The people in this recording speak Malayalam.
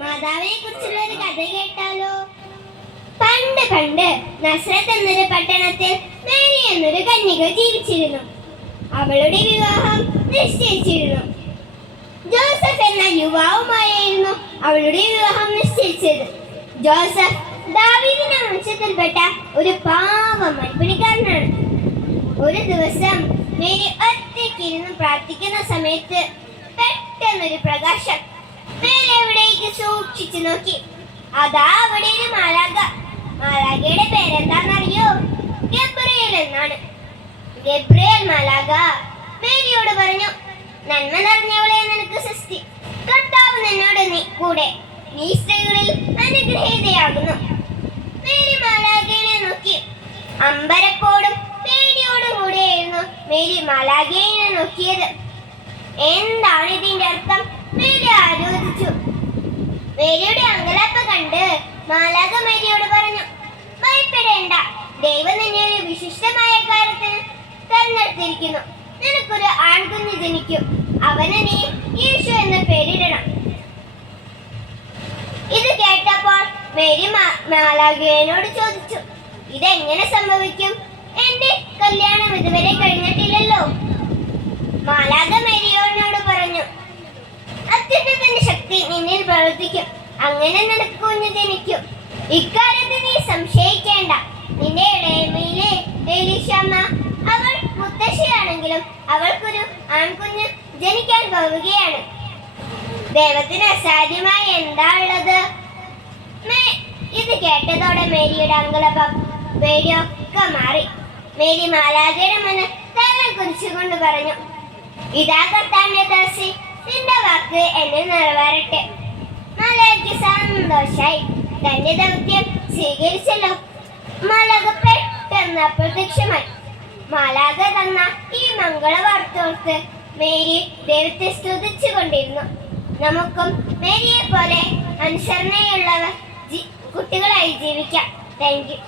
മാതാവിനെ കുറിച്ചുള്ള ഒരു കഥ കേട്ടാലോ? പണ്ട് പണ്ട് നസ്രത്ത് എന്നൊരു പട്ടണത്തിൽ മേരി എന്നൊരു കന്യക ജീവിച്ചിരുന്നു. അവളുടെ വിവാഹം നിശ്ചയിച്ചിരുന്നു. ജോസഫ് എന്ന യുവാവുമായിരുന്നു അവളുടെ വിവാഹം നിശ്ചയിച്ചത്. ജോസഫ് ദാവീദിന്റെ വംശത്തിൽപ്പെട്ട ഒരു പാവം മൽപ്പണിക്കാരനാണ്. ഒരു ദിവസം മേരി ഒറ്റയ്ക്കിരുന്ന് പ്രാർത്ഥിക്കുന്ന സമയത്ത് പെട്ടെന്നൊരു പ്രകാശം. മേരി എവിടേക്ക് സൂക്ഷിച്ചു നോക്കി. അതാ അവിടെ ഒരു മാലാഖ. മാലാഖയുടെ പേരെന്താണെന്നറിയോ? ഗബ്രിയേൽ എന്നാണ്. ഗബ്രിയേൽ മാലാഖ മേരിയോട് പറഞ്ഞു, നന്മ നിറഞ്ഞവളെ, നിനക്ക് സ്വസ്തി, കർത്താവ് നിന്നോട് കൂടെ, നീ സ്ത്രീകളിൽ അനുഗ്രഹീതയാകുന്നു. മേരി മാലാഖയെ നോക്കി. അമ്പരപ്പോടും പേടിയോടും കൂടിയായിരുന്നു മേരി മാലാഖയെ നോക്കിയത്. എന്താണ് ഇതിന്റെ അർത്ഥം? മേരി ആലോചിച്ചു. മേരിയുടെ അങ്കലാപ്പ് കണ്ട് മാലാഖ മേരിയോട് പറഞ്ഞു, ഭയപ്പെടേണ്ട, ദൈവം നിന്നെ ഒരു വിശിഷ്ടമായ കാര്യത്തിന് തെരഞ്ഞെടുത്തിരിക്കുന്നു. നിനക്കൊരു ആൺകുഞ്ഞ് ജനിക്കും. അവന് നീ യേശു എന്ന് പേരിടണം. ഇത് കേട്ടപ്പോൾ മേരി മാലാഖയോട് ചോദിച്ചു, ഇതെങ്ങനെ സംഭവിക്കും? എന്റെ കല്യാണം ഇതുവരെ കഴിഞ്ഞിട്ടില്ലല്ലോ. മാലാഖ മേരിയോട് പറഞ്ഞു, അത്യുന്നതന്റെ ശക്തി നിന്നിൽ പ്രവർത്തിക്കും. അങ്ങനെ നിനക്ക് കുഞ്ഞ് ജനിക്കും. ഇക്കാര്യത്തിൽ നീ സംശയിക്കേണ്ട. നിന്റെ ഇളയമയിലെ എലീശമ്മ, അവൾ മുത്തശ്ശിയാണെങ്കിലും അവൾക്കൊരു ആൺകുഞ്ഞ് ജനിക്കാൻ പോവുകയാണ്. ദൈവത്തിന് അസാധ്യമായി എന്താ ഉള്ളത്? ഇത് കേട്ടതോടെ മേരിയുടെ അങ്കലാപ്പും പേടിയൊക്കെ മാറി. മേരി മാലാഖയുടെ മുന്നിൽ തലം കുരിച്ചുകൊണ്ട് പറഞ്ഞു, ഇതാ കർത്താവിന്റെ ദാസി, നിന്റെ വാക്ക് എന്നെ നിറവേറട്ടെ. മാലാഖയ്ക്ക് സന്തോഷായി. തന്റെ ദൗത്യം സ്വീകരിച്ചല്ലോ. മാലാഖ പെട്ടെന്ന് അപ്രത്യക്ഷമായി. മാലാഖ തന്ന ഈ മംഗളവാർത്തോർത്ത് മേരി ദൈവത്തെ സ്തുതിച്ചു കൊണ്ടിരുന്നു. നമുക്കും മേരിയെ പോലെ അനുസരണയുള്ള കുട്ടികളായി ജീവിക്കാം. Thank you.